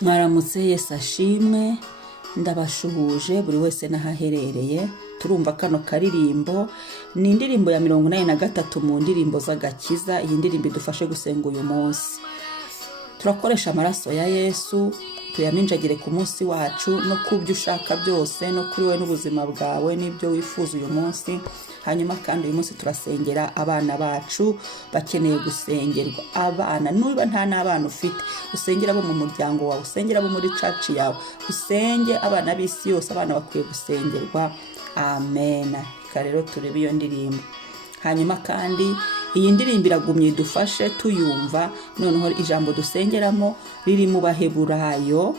Mwaramutse, Yesu ashimwe. Ndabashuhuje buri wese n'ahaherereye. Turumva kano karirimbo, ni indirimbo ya 83 mu ndirimbo z'agakiza. Iyi ndirimbo idufashe gusenga uyu munsi. Turakoresha amaraso ya Yesu, tuyaminjagire ku munsi wacu no kubyo ushaka byose, no kuri we n'ubuzima bwawe n'ibyo wifuza uyu munsi. Hanyuma kandi uyu munsi turasengera abana bacu bakeneye gusengerwa. Abana nuba nta n'abana ufite, usengera abo mu muryango wawe, usengera abo muri church yawe, usenge abana b'isi yose. Abana bakwiye gusengerwa. Amen. Rero turebe iyo ndirimbo. Hanyuma kandi iyi ndirimbo iragumye idufashe tuyumva. Noneho ijambo dusengeramo riri mu Baheburayo,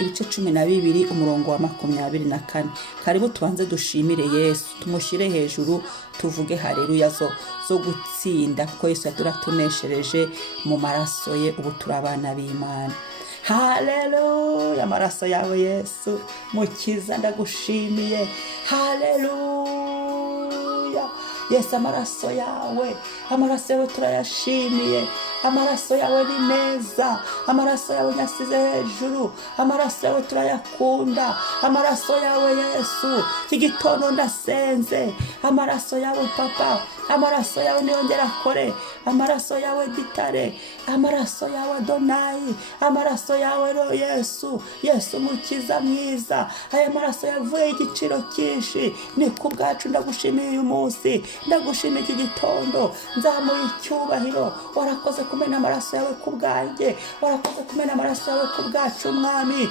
ibice 12 umurongo wa 24. Karibu tubanze dushimire Yesu, tumushyire hejuru, tuvuge haleluya zo gutsinda, kuko Yesu yaturatuneshereje mu maraso ye. Ubu turabana b'Imana. Haleluya, amaraso yawe Yesu mukiza, ndagushimiye. Haleluya Yesu, amaraso yawe turayashimiye. Amaraso yawe ni meza, amaraso yawe nyasize hejuru, amaraso yawe turayakunda. Amaraso yawe Yesu, igitondo ndasenze. Amaraso yawe Papa, amaraso yawe niyongera kore. Amaraso yawe Gitare, amaraso yawe Adonai, amaraso yawe ro Yesu mukiza mwiza. Aya maraso yavuye igiciro cyinshi, ni ku bwacu. Ndagushimiye uyu munsi, ndagushimiye iki gitondo, nzamuye icyubahiro. Warakoze kumena amaraso yawe ku bwanjye, warakoze kumena amaraso yawe ku bwacu Mwami.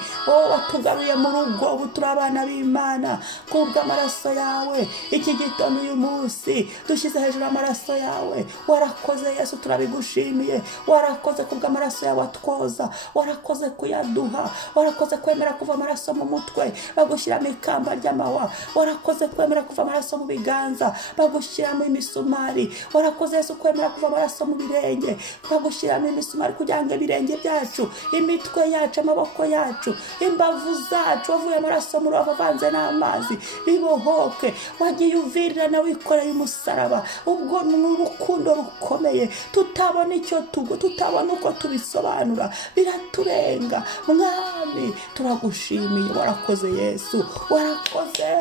Watugaruye mu rugo, ubu turabana b'Imana kubw'amaraso yawe. Iki gitondo uyu munsi dushyize hejuru amaraso yawe. Warakoze Yesu, turabigushimiye. Warakoze kubw'amaraso yawe atwoza, warakoze kuyaduha, warakoze kwemera kuva amaraso mu mutwe bagushyiramo ikamba ry'amahwa, warakoze kwemera kuva amaraso mu biganza bagushyiramo imisumari, warakoze Yesu kwemera kuva amaraso mu birenge bagushyiramo imisumari, kugira ngo ibirenge byacu, imitwe yacu, amaboko yacu, imbavu zacu, wavuye amaraso mu rubavu avanze n'amazi bibohoke. Wagiye uvirirana wikoreye umusaraba. Ubwo ni urukundo rukomeye tutabona icyo tutabona uko tubisobanura, biraturenga Mwami. Turagushimiye. Warakoze Yesu, warakoze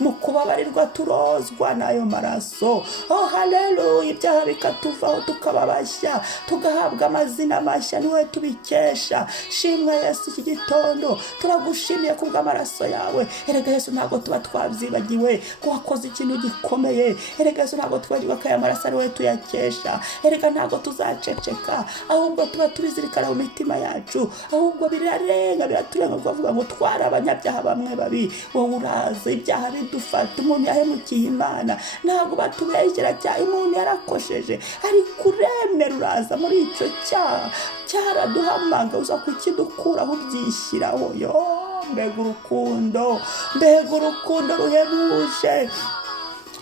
mu kubabarirwa, turozwa n'ayo maraso. Haleluya, ibyaha bikatuvaho tukaba bashya, tugahabwa amazina mashya, niwe tubikesha. Shimwa Yesu, iki gitondo turagushimiye kubw'amaraso yawe. Erega Yesu, ntabwo tuba twabyibagiwe ko wakoze ikintu gikomeye. Erega Yesu, ntabwo twibagirwa ko aya maraso ari wowe tuyakesha. Erega ntabwo tuzaceceka, ahubwo tuba tubizirikana mu mitima yacu, ahubwo biraturenga kuvuga ngo twari abanyabyaha bamwe babi. Wowe uraza, ibyaha bidufata. Umuntu yahemukiye Imana, ntabwo batubeshyera cyane. Umuntu yarakosheje, ariko uremera uraza muri icyo cyaha, cyaraduhamaga uza kukidukuraho ubyishyiraho. Mbega urukundo ruhebuje.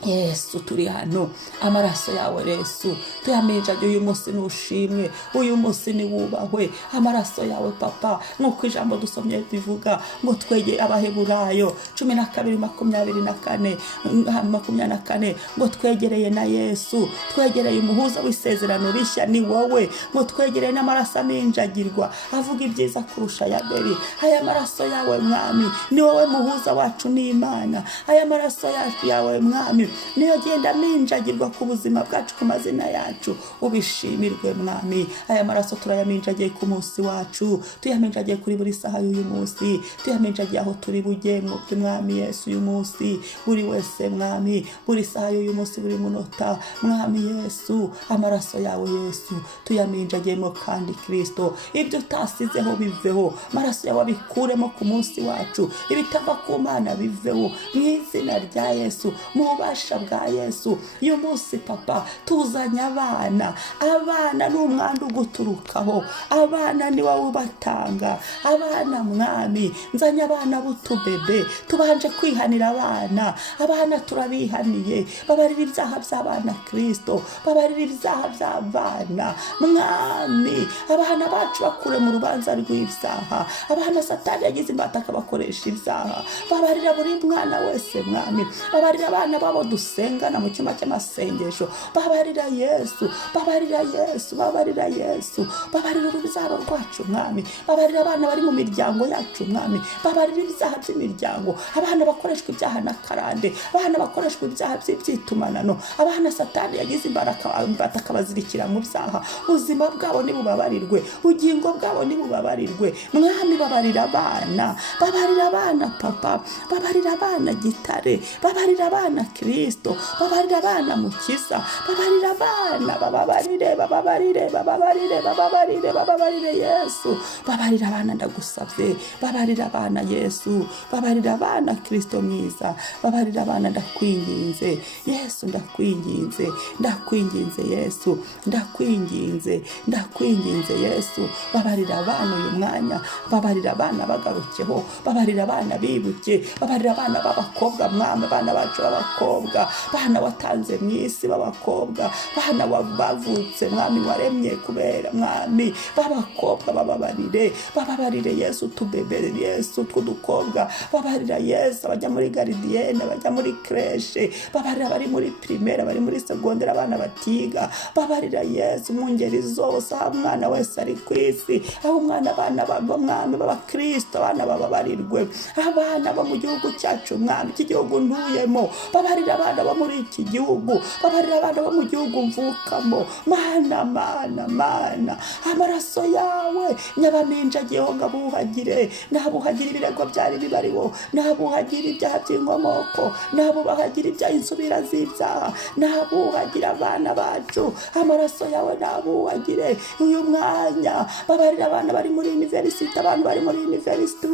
Yesu, turi hano. Amaraso yawe Yesu tuyaminjaje uyu munsi, n'ushimwe uyu munsi, ni wubahwe. Amaraso yawe Papa, nk'uko ijambo dusomye bivuga ngo twegeye Abaheburayo 12:24 ngo twegereye na Yesu, twegereye umuhuza w'isezerano rishya, ni wowe. Ngo twegereye n'amaraso aminjagirwa avuga ibyiza kurusha ya Abeli. Aya maraso yawe Mwami, ni wowe muhuza wacu n'Imana. Aya maraso yawe Mwami niyo genda minjagirwa ku buzima bwacu, ku mazina yacu. Ubishimirwe Mwami. Aya maraso turayaminjagiye ku munsi wacu, tuyaminjagiye kuri buri saha y'uyu munsi, tuyaminjagiye aho turi bujye Mwami Yesu uyu munsi. Buri wese Mwami, buri saha y'uyu munsi, buri munota Mwami Yesu, amaraso yawe Yesu tuyaminjagiyemo. Kandi Kristo, ibyo utasizeho biveho, amaraso yawe abikuremo ku munsi wacu. Ibitava ku Mana biveho mu izina rya Yesu, mu bubasha bwa Yesu. Uyu munsi Papa, tuzanye abana n'umwandu guturukaho. Abana ni wowe ubatanga. Abana Mwami, nzanye abana b'utubebe, tubanje kwihanira abana turabihaniye. Babarira ibyaha by'abana Kristo, babarira ibyaha by'abana Mwami. Abana bacu bakure mu rubanza rw'ibyaha. Abana Satani yagize imbata akabakoresha ibyaha. Babarira buri mwana wese Mwami, babarira abana babo dusengana mu cyumba cy'amasengesho. Babarira Yesu, babarira Yesu, babarira Yesu, babarira urubyaro rwacu mwami, babarira abana bari mu miryango yacu mwami, babarira ibyaha by'imiryango, abana bakoreshwa ibyaha na karande, abana bakoreshwa ibyaha by'ibitumanano, abana Satani yagize imbaraga akabazirikira mu byaha. Ubuzima bwabo nibubabarirwe, ubugingo bwabo nibubabarirwe mwami. Babarira abana, babarira abana papa, babarira abana Gitare, babarira abana Kristo, babarira abana Mukiza, babarira abana, bababarire, bababarire, bababarire, bababarire, bababarire Yesu, babarira abana ndagusabye, babarira abana Yesu, babarira abana Kristo mwiza, babarira abana ndakwinginze Yesu, ndakwinginze, ndakwinginze Yesu, ndakwinginze, ndakwinginze Yesu, babarira abana uyu mwanya, babarira abana bagarukeho, babarira abana bibuke, babarira abana b'abakobwa mwami, abana bacu b'abakobwa, bana watanze mu isi b'abakobwa, bana bavutse mwami waremye kubera mwami b'abakobwa, bababarire, bababarire Yesu, tubebere Yesu tw'udukobwa, babarira Yesu abajya muri garidiyene, bajya muri kreshe, babarira bari muri primaire, bari muri secondaire, abana batiga, babarira Yesu mu ngeri zose, aho umwana wese ari ku isi, aho umwana abana bava mwami b'abakristo, abana bababarirwe, abana bo mu gihugu cyacu mwami, iki gihugu ntuyemo, babarira abana bo muri iki gihugu, babarira abana bo mu gihugu mvukamo, mana mana mana, amaraso yawe nyabaminja Gihonga buhagire, nabuhagire ibirego byari bibariho, nabuhagire ibyaha by'inkomoko, nabuhagire ibyaha insubira z'ibyaha, nabuhagire abana bacu, amaraso yawe nabuhagire uyu mwanya. Babarira abana bari muri university, abantu bari muri university,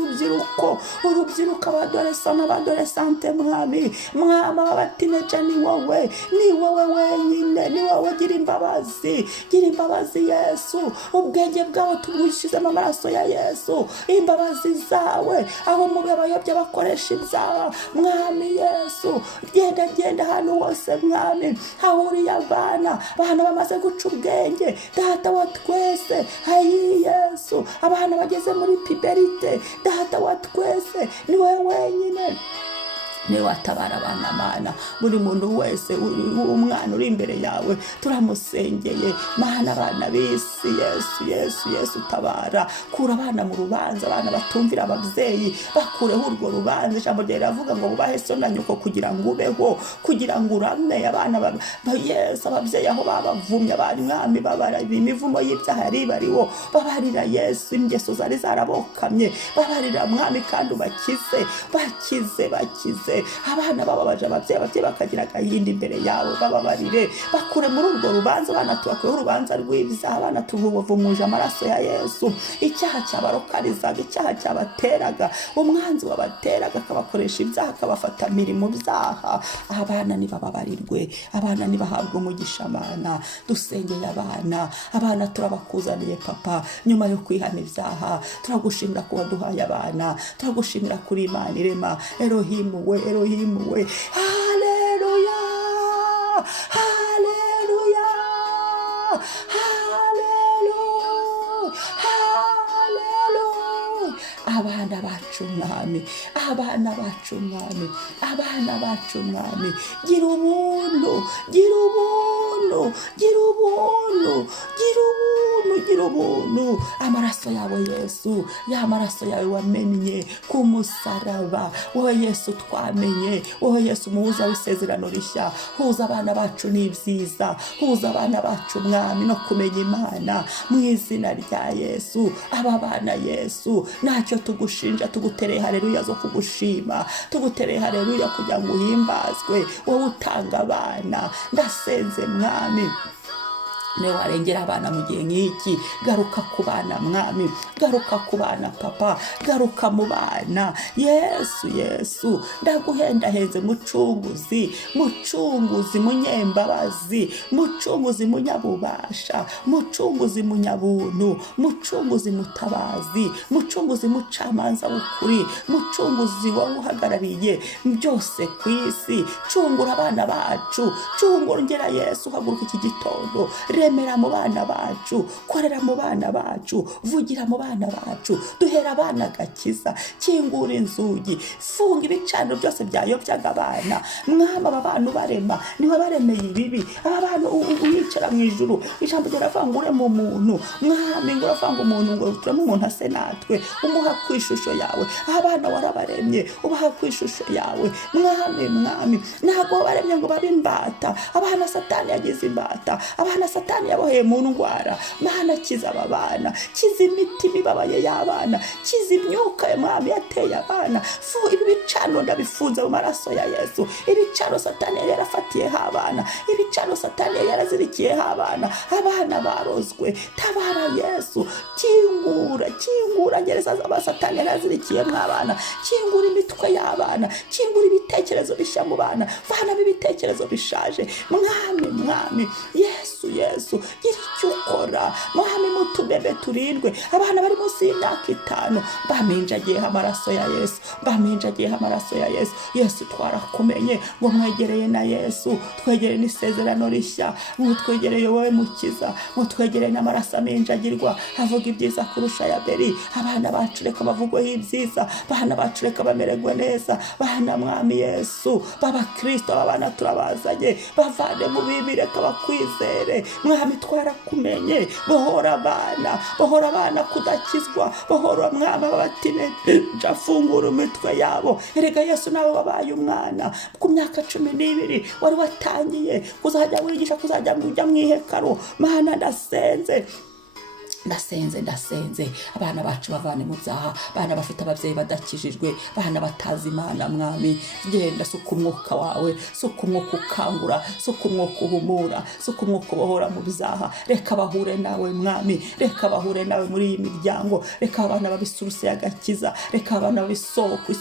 urubyiruko abadolescent n'abadolescente mwami, mwama w'abatineja ni wowe, ni wowe wenyine, ni wowe. Gira imbabazi, gira imbabazi Yesu, ubwenge bwawe tubwishizemo amaraso ya Yesu, imbabazi zawe, aho mube abayobya bakoresha ibyaha mwami Yesu, genda genda ahantu hose mwami, hahuriye abana bamaze guca ubwenge, data wa twese, hayi Yesu, abana bageze muri puberite, data wa twese, ni wowe wenyine, ni watabara abana mana. Buri muntu wese umwana uri imbere yawe turamusengeye mana, abana b'isi Yesu, Yesu, Yesu tabara, kura abana mu rubanza, abana batumvira ababyeyi, bakureho urwo rubanza. Ijambo ryawe riravuga ngo bubahe so na nyoko kugira ngo ubeho, kugira ngo urame abana Yesu. Ababyeyi aho babavumye, abana mwami babara imivumo y'ibyaha yari bariho, babarira Yesu ingeso zari zarabokamye, babarira mwami kandi ubakize, bakize abana bababaje ababyeyi bakagira agahinda imbere yawe, bababarire, bakure muri urwo rubanza, abana tubakureho urubanza rw'ibyaha, abana tubuvumuje amaraso ya Yesu. Icyaha cyabarokarizaga, icyaha cyabateraga, umwanzi wabateraga akabakoresha ibyaha, akabafata mirimo byaha, abana nibababarirwe, abana nibahabwe umugisha mana. Dusengeye abana turabakuzaniye papa, nyuma yo kwihana ibyaha turagushimira ko waduhaye abana, turagushimira kuri Imana irema, Elohimu we, Elohimu we, haleluya, haleluya, haleluya, haleluya. Abana bacu mwami, abana bacu mwami, abana bacu mwami, gira ubuntu, gira ubuntu, gira ubuntu, gira ubuntu, gira ubuntu. Amaraso yawe Yesu, ya maraso yawe wamennye ku musaraba, wowe Yesu twamenye, wowe Yesu muhuza w'isezerano rishya, huza abana bacu n'ibyiza, huza abana bacu mwami no kumenya Imana mu izina rya Yesu. Aba bana Yesu ntacyo tugushinja, tugutereye haleluya zo kugushima, tugutereye haleluya kugira ngo uhimbazwe, wowe utanga abana. Ndasenze mwami, ne warengera abana mu gihe nk'iki, garuka ku bana mwami, garuka ku bana papa, garuka mu bana Yesu, Yesu ndaguhendahenze, mucunguzi, mucunguzi munyembabazi, mucunguzi munyabubasha, mucunguzi munyabuntu, mucunguzi mutabazi, mucunguzi mucamanza w'ukuri, mucunguzi wowe uhagarariye byose ku isi. Cungura abana bacu, cungura ngera Yesu, haguruka iki gitondo, remera mu bana bacu, korera mu bana bacu, vugira mu bana bacu, duhera abana agakiza, kingura inzugi, funga ibicaniro byose byayobyaga abana. Mwami, aba bantu barema niwe baremeye ibibi, aba bantu uyicara mu ijuru, ijambo ryaravangure mu muntu. Mwami, ngo uravanga umuntu ngo tureme umuntu ase natwe, umuha ku ishusho yawe. Abana warabaremye ubaha ku ishusho yawe. Mwami, ntabwo baremye ngo babe imbata. Abana Satani yagize imbata, abana Satani yaboheye mu ndwara. Mana, kiza aba bana, kiza imitima ibabaye y'abana, kiza imyuka ya Mwami yateye abana. Ibi bicano ndabifunze mu maraso ya Yesu. Ibicano Satani yari yarafatiyeho abana, ibicano Satani yari yarazirikiyeho abana. Abana barozwe, tabara Yesu, kingura gereza z'aba Satani yari yarazirikiyemo abana, kingura imitwe y'abana, kingura ibitekerezo bishya mu bana, vanamo ibitekerezo bishaje. Mwami, Yesu, gira icyo ukora. Mwami, mutubebe turindwe, abana bari munsi y'imyaka 5 baminjagiyeho amaraso ya Yesu, baminjagiyeho amaraso ya Yesu. Yesu, twarakumenye ngo mwegereye na Yesu, twegereye n'isezerano rishya, ngo twegereye wowe mukiza, ngo twegereye n'amaraso aminjagirwa avuga ibyiza kurusha ya Abeli. Abana bacu reka bavugweho ibyiza, abana bacu reka bamererwe neza. Bana Mwami Yesu, baba Kristo, abana turabazanye, bavane mu bibi, reka bakwizere. Mwami, twarakumenye, bohora abana kudakizwa, bohora Mwami abatine jafungura imitwe yabo. Erega Yesu, nawe wabaye umwana ku myaka 12 wari watangiye kuzajya wigisha, kuzajya mu ihekaro. Mana, ndasenze abana bacu bavane mu byaha, abana bafite ababyeyi badakijijwe, abana batazi Imana. Mwami, genda suka umwuka wawe, suka umwuka ukangura, suka umwuka uhumura, suka umwuka ubohora mu byaha. Reka bahure nawe Mwami, reka bahure nawe muri iyi miryango, reka abana babisuruse y'agakiza, reka abana babisoko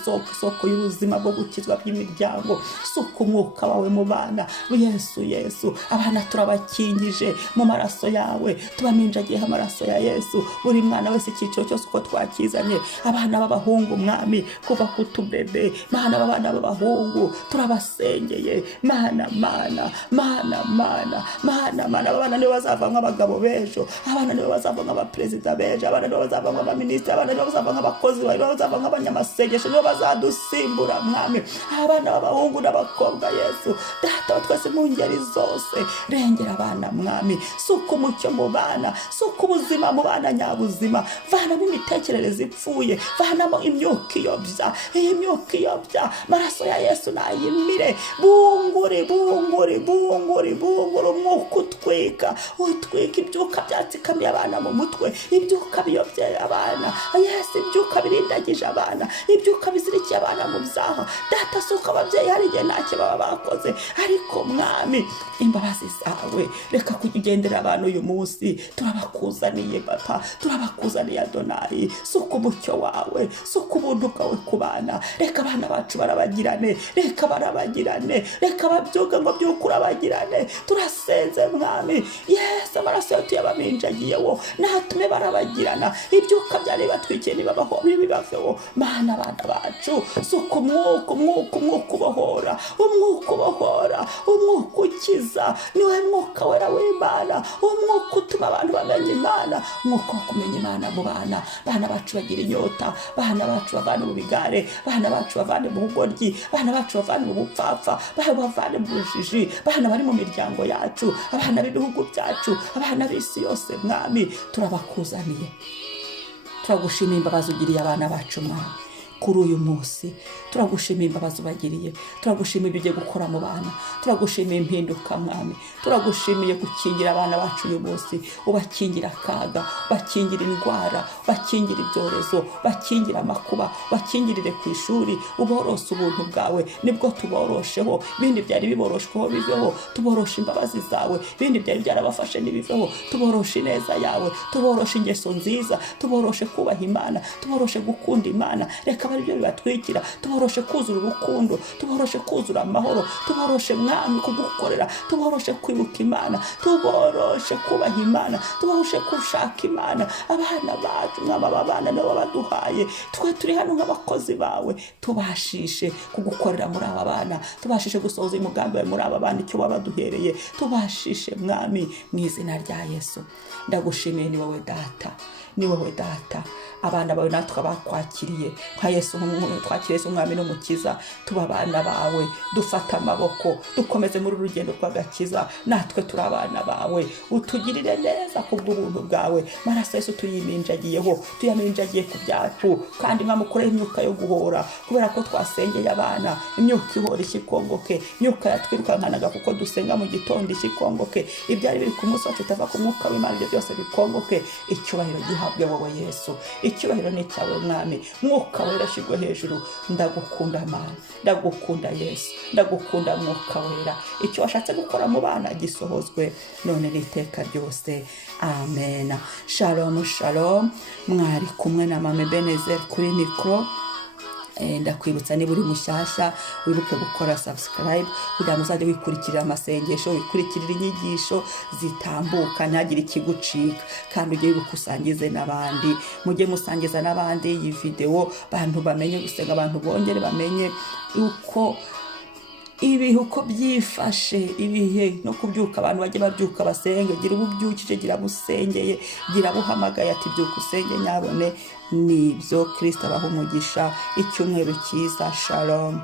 y'ubuzima bwo gukizwa by'imiryango. Suka umwuka wawe mu bana. Yesu, abana turabakingije mu maraso yawe, tubaminjagiyeho amaraso ya Yesu. Buri mwana wese icyiciro cyose uko twakizanye, abana b'abahungu Mwami, kuva kutubebe. Mana, abana b'abahungu turabasengeye. Mana, abana nibo bazavamo abagabo bejo, abana nibo bazavamo abaperezida bejo, abana nibo bazavamo abaminisitiri, abana nibo bazavamo abakozi, nibo bazavamo abanyamasengesho, nibo bazadusimbura Mwami. Abana b'abahungu n'abakobwa Yesu, data wa twese mu ngeri zose, rengera abana Mwami, suka umucyo mu bana, suka ubuzima mu bana nyabuzima. Vanamo imitekerereze ipfuye, vanamo imyuka iyobya. Maraso ya Yesu nayimire. Bunguri umwuka utwika ibyuka byatsikamiye abana mu mutwe, ibyuka biyobye abana. Yesu, ibyuka birindagije abana, ibyuka bizirikiye abana mu byaha. Data, suka ababyeyi hari igihe ntacyo baba bakoze, ariko Mwami, imbabazi zawe reka kugendera abantu uyu munsi. Turabakuzaniye Papa, turabakuzaniye Adonai. Suka umucyo wawe, suka ubuntu bwawe ku bana. Reka abana bacu barabagirane, reka babyuke ngo byukura bagirane. Turasenze Mwami, Yesu, amaraso yawe tuyabaminjagiyeho, natume barabagirana. Ibyuka byari batwikiye nibabaho bibaveho. Mana, abana bacu, suka umwuka ubohora, umwuka ukiza. Niwe mwuka wera w'Imana, umwuka utuma abantu bamenya Imana, umwuka wo kumenya Imana mu bana. Bana bacu bagira inyota, bana bacu bavane mu bigare, bana bacu bavane mu bugoryi, bana bacu bavane mu bupfapfa, bavane mu bujiji. Bana bari mu miryango yacu, abana b'ibihugu byacu, abana b'isi yose Mwami, turabakuzaniye. Turagushimira imbabazi ugiriye abana bacu Mwami kuri uyu munsi. Turagushimira imbabazi ubagiriye, turagushimira ibyo ugiye gukora mu bana, turagushimira impinduka Mwami, turagushimiye gukingira abana bacu uyu munsi. Ubakingira akaga, bakingira indwara, bakingira ibyorezo, bakingira amakuba, bakingirire ku ishuri. Uborose ubuntu bwawe, nibwo tuborosheho. Ibindi byari biboroshweho biveho, tuboroshe imbabazi zawe. Ibindi byari byarabafashe nibiveho, tuboroshe ineza yawe, tuboroshe ingeso nziza, tuboroshe kubaha Imana, tuboroshe gukunda Imana. Reka bikaba ari byo bibatwikira. Tuboroshe kuzura urukundo, tuboroshe kuzura amahoro, tuboroshe mwami kugukorera, tuboroshe kwibuka Imana, tuboroshe kubaha Imana, tuboroshe gushaka Imana. Abana bacu mwami, aba bana nibo baduhaye, twe turi hano nk'abakozi bawe, tubashishe kugukorera muri aba bana, tubashishe gusohoza umugambi wawe muri aba bana, icyo wabaduhereye tubashishe mwami, mu izina rya Yesu. Ndagushimiye, ni wowe data, ni wowe data. Abana bawe natwe bakwakiriye nka Yesu, twakiriye Yesu umwami n'umukiza, tuba abana bawe, dufata amaboko, dukomeze muri urugendo rw'agakiza. Natwe turi abana bawe, utugirire neza kubw'ubuntu bwawe. Maraso Yesu tuyiminjagiyeho, tuyaminjagiye ku byacu, kandi mwamukureho imyuka yo guhora, kubera ko twasengeye abana. Imyuka ihora ikikongoke, imyuka yatwirukankanaga kuko dusenga mu gitondo ikikongoke. Ibyari biri ku munsi wacu utava ku mwuka w'Imana, ibyo byose bikongoke. Icyubahiro gihabwe wowe Yesu, icyubahiro ni cyawe mwami. Mwuka wera ashirwe hejuru. Ndagukunda Mana, ndagukunda Yesu, ndagukunda Mwuka wera. Icyo washatse gukora mu bana gisohozwe none n'iteka ryose. Amen. Shalom shalom. Mwari kumwe na Mama Ebenezer kuri mikro. Ndakwibutsa niba uri mushyashya wibuke gukora subscribe kugira ngo uzajye wikurikirira amasengesho, wikurikirira inyigisho zitambuka, ntagire ikigucika. Kandi ujye wibukusangize n'abandi, mujye musangiza n'abandi iyi video, abantu bamenye gusenga, abantu bongere bamenye uko ibihe uko byifashe, ibihe no kubyuka. Abantu bajye babyuka basenge. Gira ububyukije, gira busengeye, gira buhamagaye ati byuka usenge nyabone. Nibyo Kristo abaha umugisha. Icyumweru cyiza. Shalom.